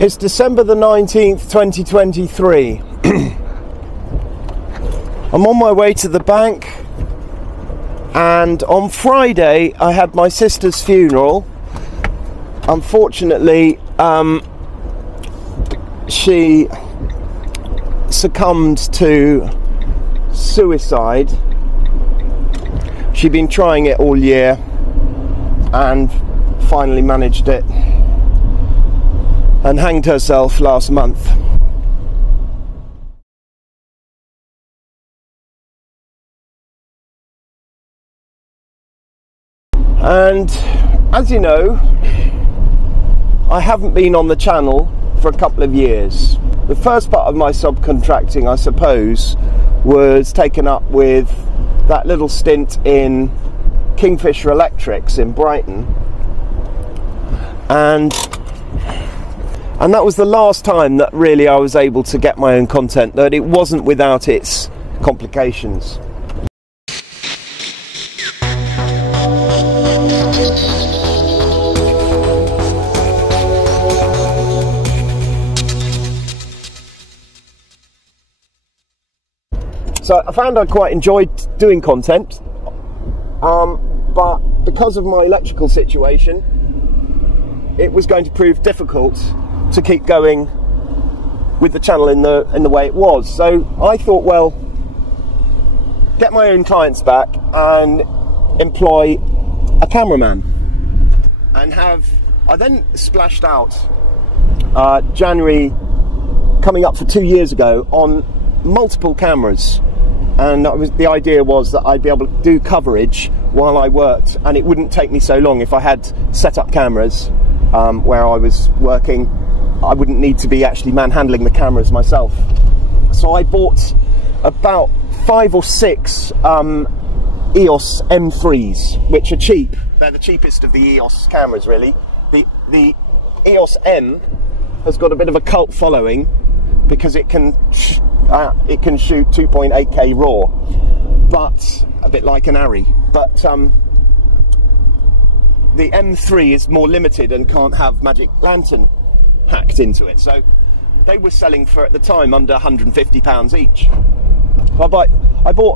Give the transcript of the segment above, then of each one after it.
It's December the 19th, 2023. I'm on my way to the bank, and on Friday I had my sister's funeral. Unfortunately, she succumbed to suicide. She'd been trying it all year and finally managed it, and hanged herself last month. And as you know, I haven't been on the channel for a couple of years. The first part of my subcontracting, I suppose, was taken up with that little stint in Kingfisher Electrics in Brighton, and that was the last time that really I was able to get my own content, that it wasn't without its complications. So I found I quite enjoyed doing content, but because of my electrical situation, it was going to prove difficult to keep going with the channel in the way it was. So I thought, well, get my own clients back and employ a cameraman, and I then splashed out January, coming up for 2 years ago, on multiple cameras. And the idea was that I'd be able to do coverage while I worked, and it wouldn't take me so long if I had set up cameras where I was working. I wouldn't need to be actually manhandling the cameras myself. So I bought about 5 or 6 EOS M3s, which are cheap. They're the cheapest of the EOS cameras, really. The EOS M has got a bit of a cult following because it can shoot 2.8K RAW, but a bit like an Arri. But the M3 is more limited and can't have magic lantern hacked into it. So they were selling for, at the time, under £150 each.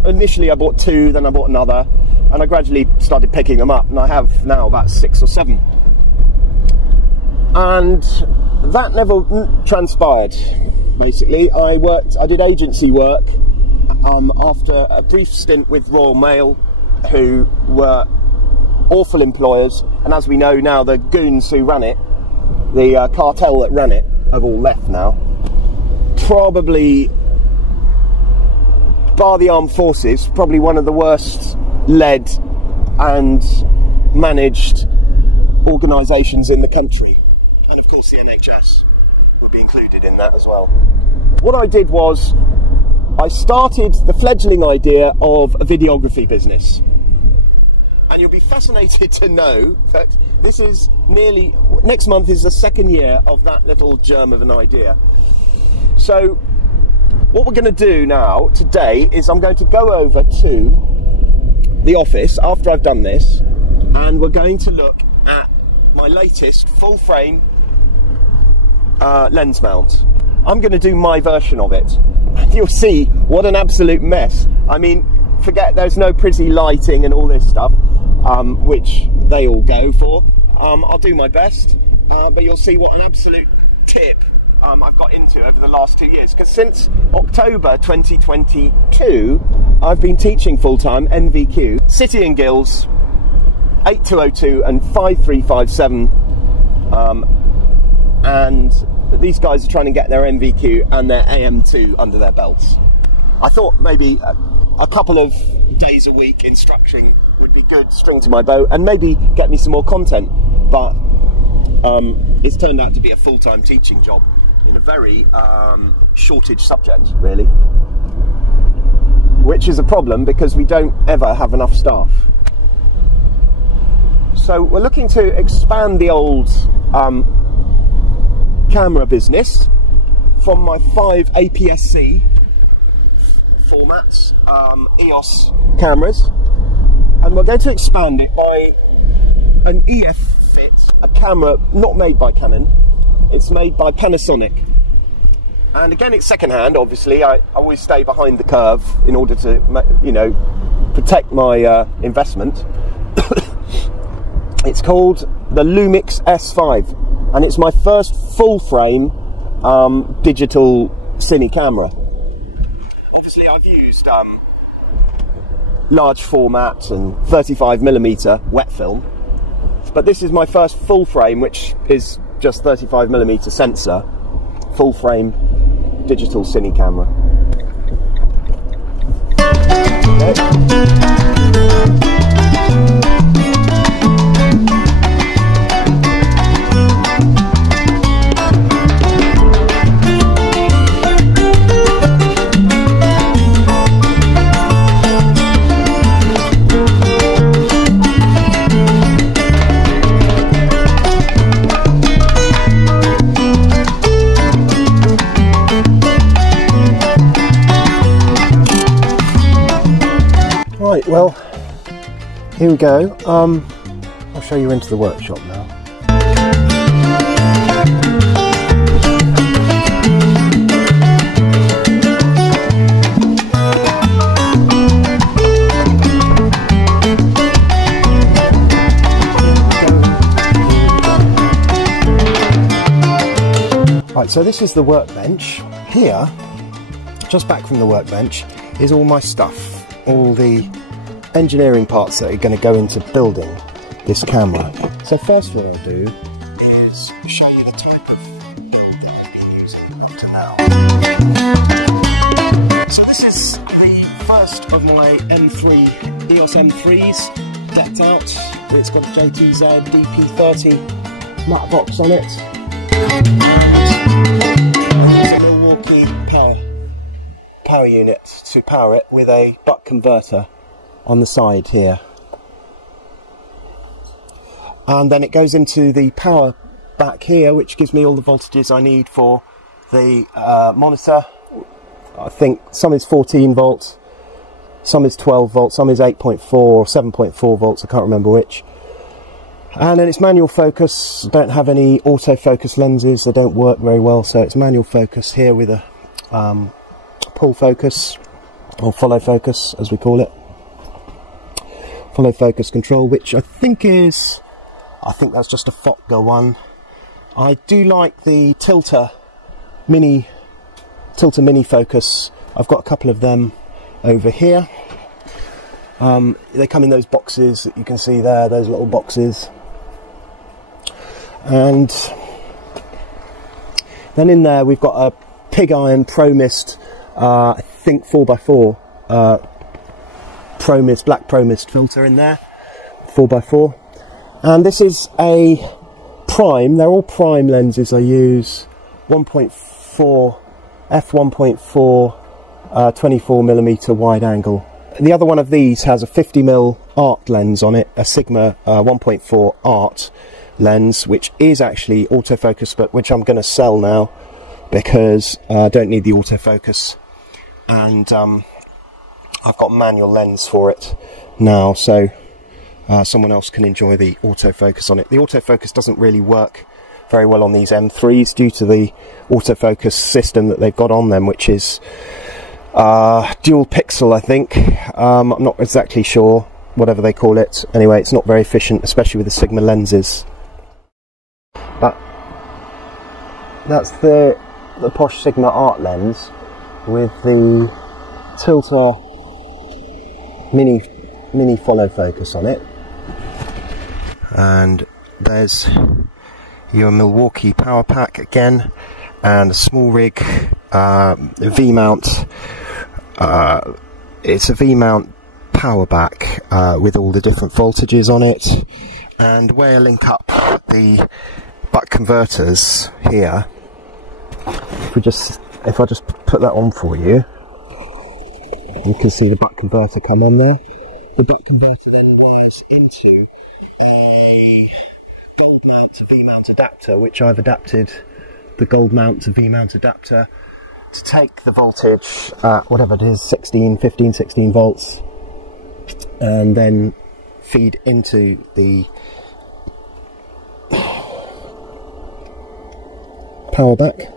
Initially I bought 2, then I bought another, and I gradually started picking them up, and I have now about 6 or 7. And that never transpired. Basically, I did agency work after a brief stint with Royal Mail, who were awful employers, and as we know now, the goons who ran it, the cartel that ran it, have all left now. Probably, bar the armed forces, probably one of the worst led and managed organisations in the country, and of course the NHS would be included in that as well. What I did was, I started the fledgling idea of a videography business. And you'll be fascinated to know that this is next month is the 2nd year of that little germ of an idea. So what we're going to do now, today, is I'm going to go over to the office after I've done this, and we're going to look at my latest full frame lens mount. I'm going to do my version of it. You'll see what an absolute mess. I mean, forget there's no pretty lighting and all this stuff, which they all go for. I'll do my best, but you'll see what an absolute tip I've got into over the last 2 years. Because since October 2022, I've been teaching full-time NVQ, City and Guilds, 8202 and 5357, and these guys are trying to get their NVQ and their AM2 under their belts. I thought maybe a couple of days a week instructing would be good, string to my bow, and maybe get me some more content, but it's turned out to be a full-time teaching job in a very shortage subject, really, which is a problem because we don't ever have enough staff. So we're looking to expand the old camera business from my 5 APSC formats, EOS cameras, and we're going to expand it by an EF fit, a camera not made by Canon, It's made by Panasonic. And again, it's second-hand, obviously. I always stay behind the curve in order to, you know, protect my investment. It's called the Lumix S5, and it's my first full-frame digital cine camera. Obviously, I've used large format and 35mm wet film, but this is my first full-frame, which is just 35mm sensor, full-frame digital cine camera. Right, well, here we go. I'll show you into the workshop now. Right, so this is the workbench. Here, just back from the workbench, is all my stuff. All the engineering parts that are going to go into building this camera. So first thing I'll do is show you the type of build that I've been using up to now. So this is the first of my M3 EOS M3s decked out. It's got a JTZ DP30 matte box on it. There's a Milwaukee power unit to power it with a buck converter on the side here, and then it goes into the power back here, which gives me all the voltages I need for the monitor. I think some is 14 volts, some is 12 volts, some is 8.4 or 7.4 volts, I can't remember which. And then it's manual focus. I don't have any autofocus lenses, they don't work very well, so it's manual focus here with a pull focus, or follow focus as we call it. Follow focus control, which I think that's just a Fotga one. I do like the tilter mini focus. I've got a couple of them over here. They come in those boxes that you can see there, those little boxes. And then in there we've got a pig iron Pro Mist, I think 4x4 Pro Mist, black Pro Mist filter in there, 4x4. And this is a prime, they're all prime lenses I use, 1.4 f1.4 24mm wide angle. The other one of these has a 50mm art lens on it, a Sigma 1.4 art lens, which is actually autofocus, but which I'm going to sell now because I don't need the autofocus, and I've got manual lens for it now, so someone else can enjoy the autofocus on it. The autofocus doesn't really work very well on these M3s due to the autofocus system that they've got on them, which is dual pixel, I think. I'm not exactly sure, whatever they call it. Anyway, it's not very efficient, especially with the Sigma lenses. But that's the posh Sigma art lens with the tilter mini follow focus on it. And there's your Milwaukee power pack again, and a small rig V-mount. It's a V-mount power back with all the different voltages on it, and where I link up the buck converters here. If I just put that on for you, you can see the buck converter come on there. The buck converter then wires into a gold mount to V-mount adapter, which I've adapted the gold mount to V-mount adapter to take the voltage at whatever it is, 16 volts, and then feed into the power back,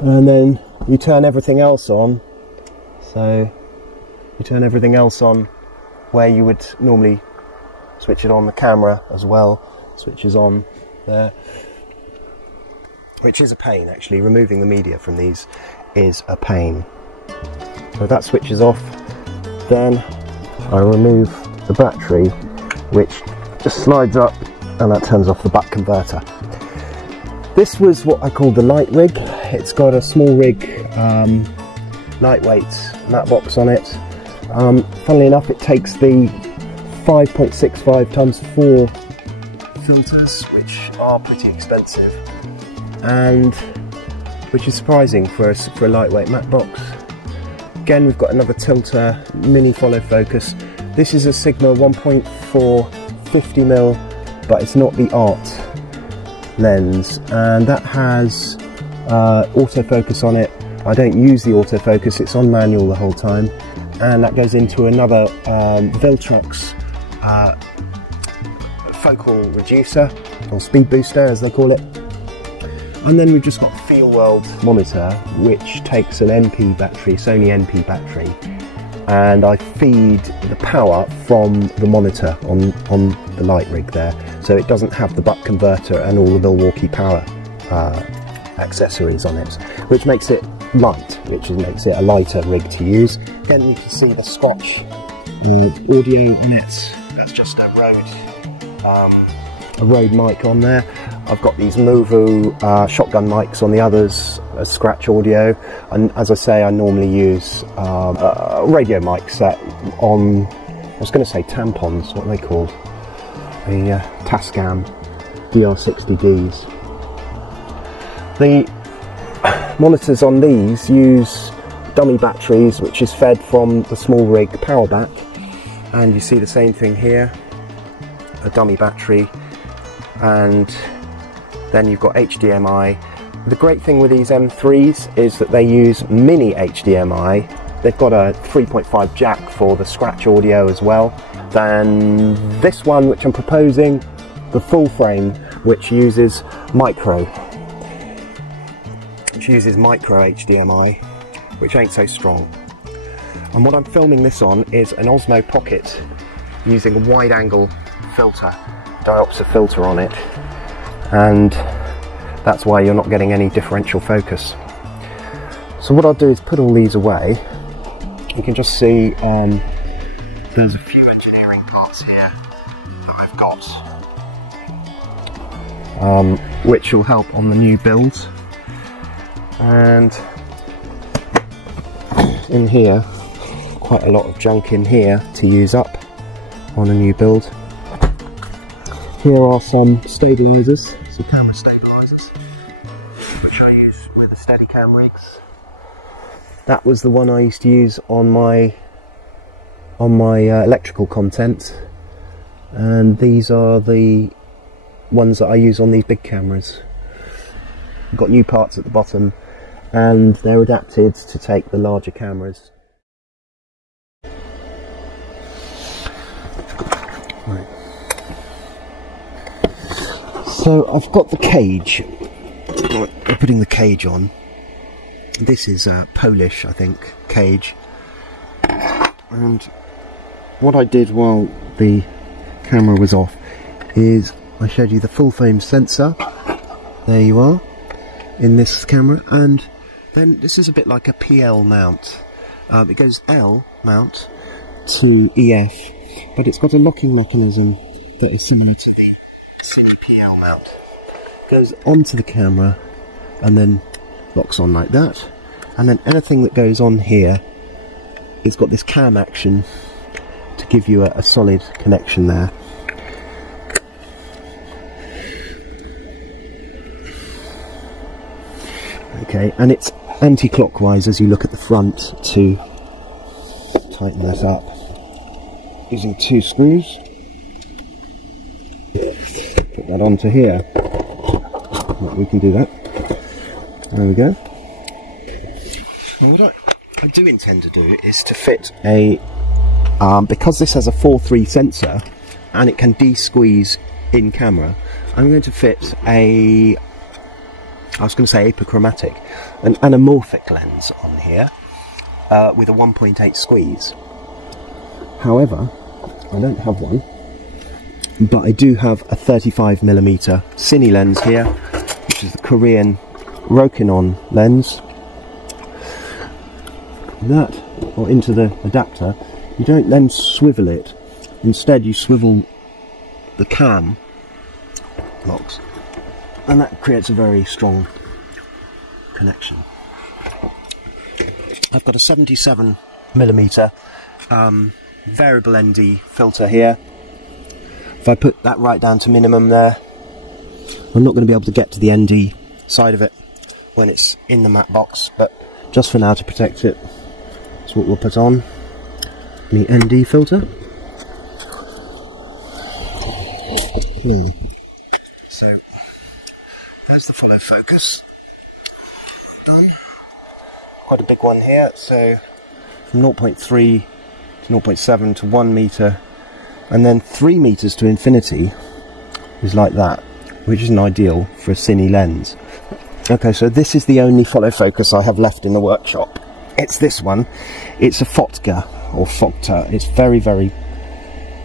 and then you turn everything else on. So you turn everything else on where you would normally switch it on. The camera as well switches on there, which is a pain actually. Removing the media from these is a pain. So that switches off, then I remove the battery, which just slides up, and that turns off the buck converter. This was what I call the light rig. It's got a small rig, lightweight matte box on it. Funnily enough, it takes the 5.65 times 4 filters, which are pretty expensive, and which is surprising for a lightweight matte box. Again, we've got another tilter, mini follow focus. This is a Sigma 1.4 50mm, but it's not the art lens, and that has autofocus on it. I don't use the autofocus, it's on manual the whole time, and that goes into another Viltrox focal reducer, or speed booster as they call it. And then we've just got Feel World monitor, which takes an NP battery, Sony NP battery, and I feed the power from the monitor on the light rig there, so it doesn't have the buck converter and all the Milwaukee power accessories on it, which makes it light, which makes it a lighter rig to use. Then you can see the Scotch audio on it. That's just a Rode mic on there. I've got these Movu shotgun mics on the others, a scratch audio, and as I say, I normally use a radio mic set on, I was going to say tampons, what are they called? The Tascam DR60Ds. The monitors on these use dummy batteries, which is fed from the small rig power back, and you see the same thing here, a dummy battery, and then you've got HDMI. The great thing with these M3s is that they use mini HDMI. They've got a 3.5 jack for the scratch audio as well. Then this one, which I'm proposing, the full frame, which uses micro HDMI, which ain't so strong. And what I'm filming this on is an Osmo Pocket using a wide angle filter, diopter filter on it, and that's why you're not getting any differential focus. So what I'll do is put all these away. You can just see there's a few engineering parts here that I've got, which will help on the new build. And in here, quite a lot of junk in here to use up on a new build. Here are some stabilizers, some camera stabilizers, which I use with the Steadicam rigs. That was the one I used to use on my electrical content, and these are the ones that I use on these big cameras. I've got new parts at the bottom, and they're adapted to take the larger cameras. Right. So I've got the cage. I'm putting the cage on. This is Polish, I think, cage. And what I did while the camera was off is I showed you the full frame sensor. There you are, in this camera, and then this is a bit like a PL mount. It goes L mount to EF, but it's got a locking mechanism that is similar to the Cine PL mount. Goes onto the camera and then locks on like that, and then anything that goes on here, it's got this cam action to give you a solid connection there. Okay, and it's anti-clockwise as you look at the front to tighten that up using 2 screws. Put that onto here. We can do that. There we go. And what I do intend to do is to fit a, because this has a 4:3 sensor and it can de-squeeze in camera, I'm going to fit a I was going to say apochromatic, an anamorphic lens on here with a 1.8 squeeze. However, I don't have one, but I do have a 35mm Cine lens here, which is the Korean Rokinon lens. That, or into the adapter, you don't then swivel it. Instead, you swivel the cam locks, and that creates a very strong connection. I've got a 77mm variable ND filter here. If I put that right down to minimum there, I'm not going to be able to get to the ND side of it when it's in the matte box, but just for now, to protect it, that's what we'll put on, the ND filter. So there's the follow focus done. Quite a big one here, so from 0.3 to 0.7 to 1 meter, and then 3 meters to infinity is like that, which isn't ideal for a Cine lens. Okay, so this is the only follow focus I have left in the workshop. It's this one. It's a Fotga or Fogta. It's very, very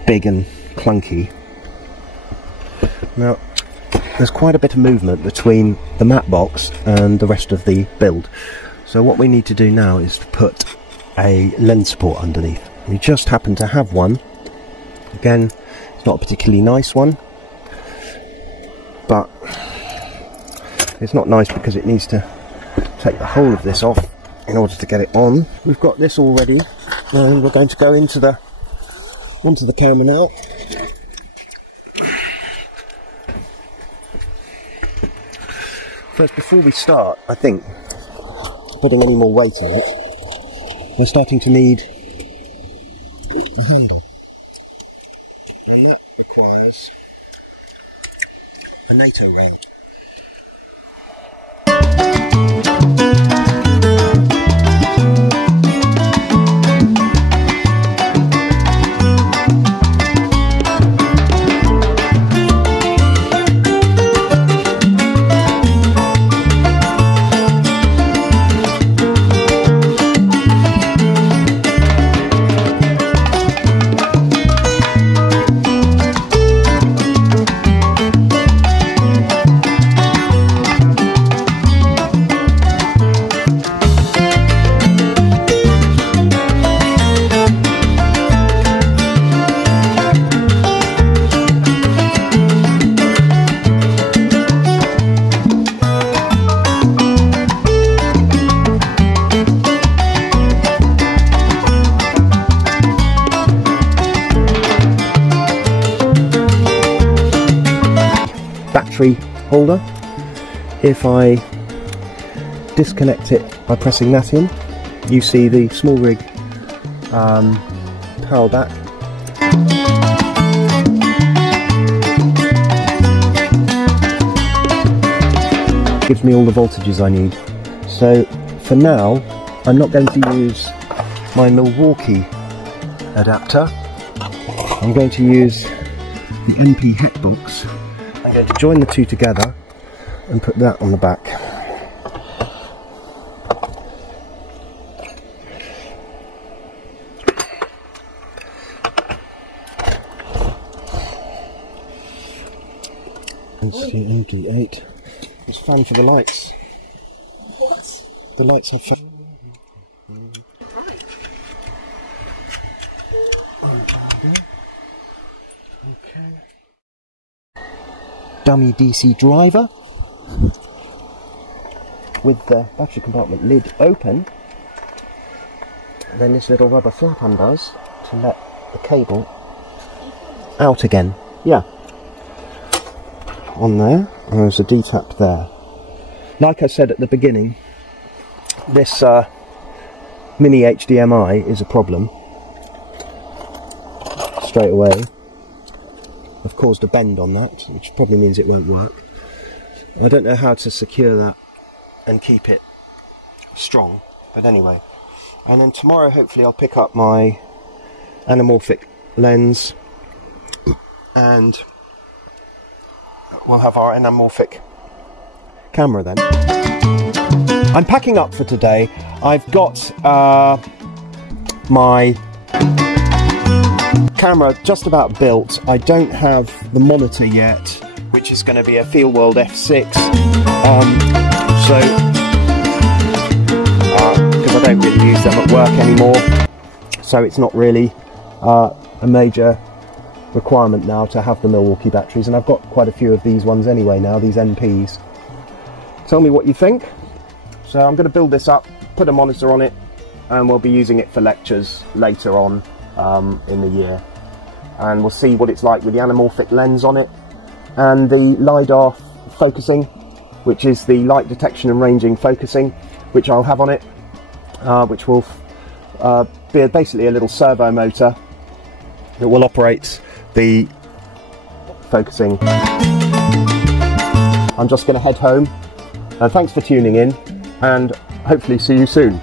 big and clunky. Now, there's quite a bit of movement between the matte box and the rest of the build. So what we need to do now is to put a lens support underneath. We just happen to have one. Again, it's not a particularly nice one, but it's not nice because it needs to take the whole of this off in order to get it on. We've got this all ready, and we're going to go onto the camera now. First, before we start, I think, putting any more weight on it, we're starting to need a handle. And that requires a NATO ring. Battery holder. If I disconnect it by pressing that in, you see the small rig power back. Gives me all the voltages I need. So for now, I'm not going to use my Milwaukee adapter. I'm going to use the NP het box. I'm going to join the two together and put that on the back. Let's see, MD8. It's fan for the lights. What? The lights have fan. Okay. Dummy DC driver with the battery compartment lid open, and then this little rubber flap undoes to let the cable out again. Yeah, on there, and there's a D-tap there. Like I said at the beginning, this mini HDMI is a problem straight away. I've caused a bend on that, which probably means it won't work. I don't know how to secure that and keep it strong, but anyway. And then tomorrow hopefully I'll pick up my anamorphic lens and we'll have our anamorphic camera then. I'm packing up for today. I've got my camera just about built. I don't have the monitor yet, which is going to be a Fieldworld F6. Because I don't really use them at work anymore, so it's not really a major requirement now to have the Milwaukee batteries, and I've got quite a few of these ones anyway now, these NPs. Tell me what you think. So I'm going to build this up, put a monitor on it, and we'll be using it for lectures later on in the year, and we'll see what it's like with the anamorphic lens on it and the LiDAR focusing, which is the light detection and ranging focusing, which I'll have on it, which will be basically a little servo motor that will operate the focusing. I'm just going to head home. Thanks for tuning in, and hopefully see you soon.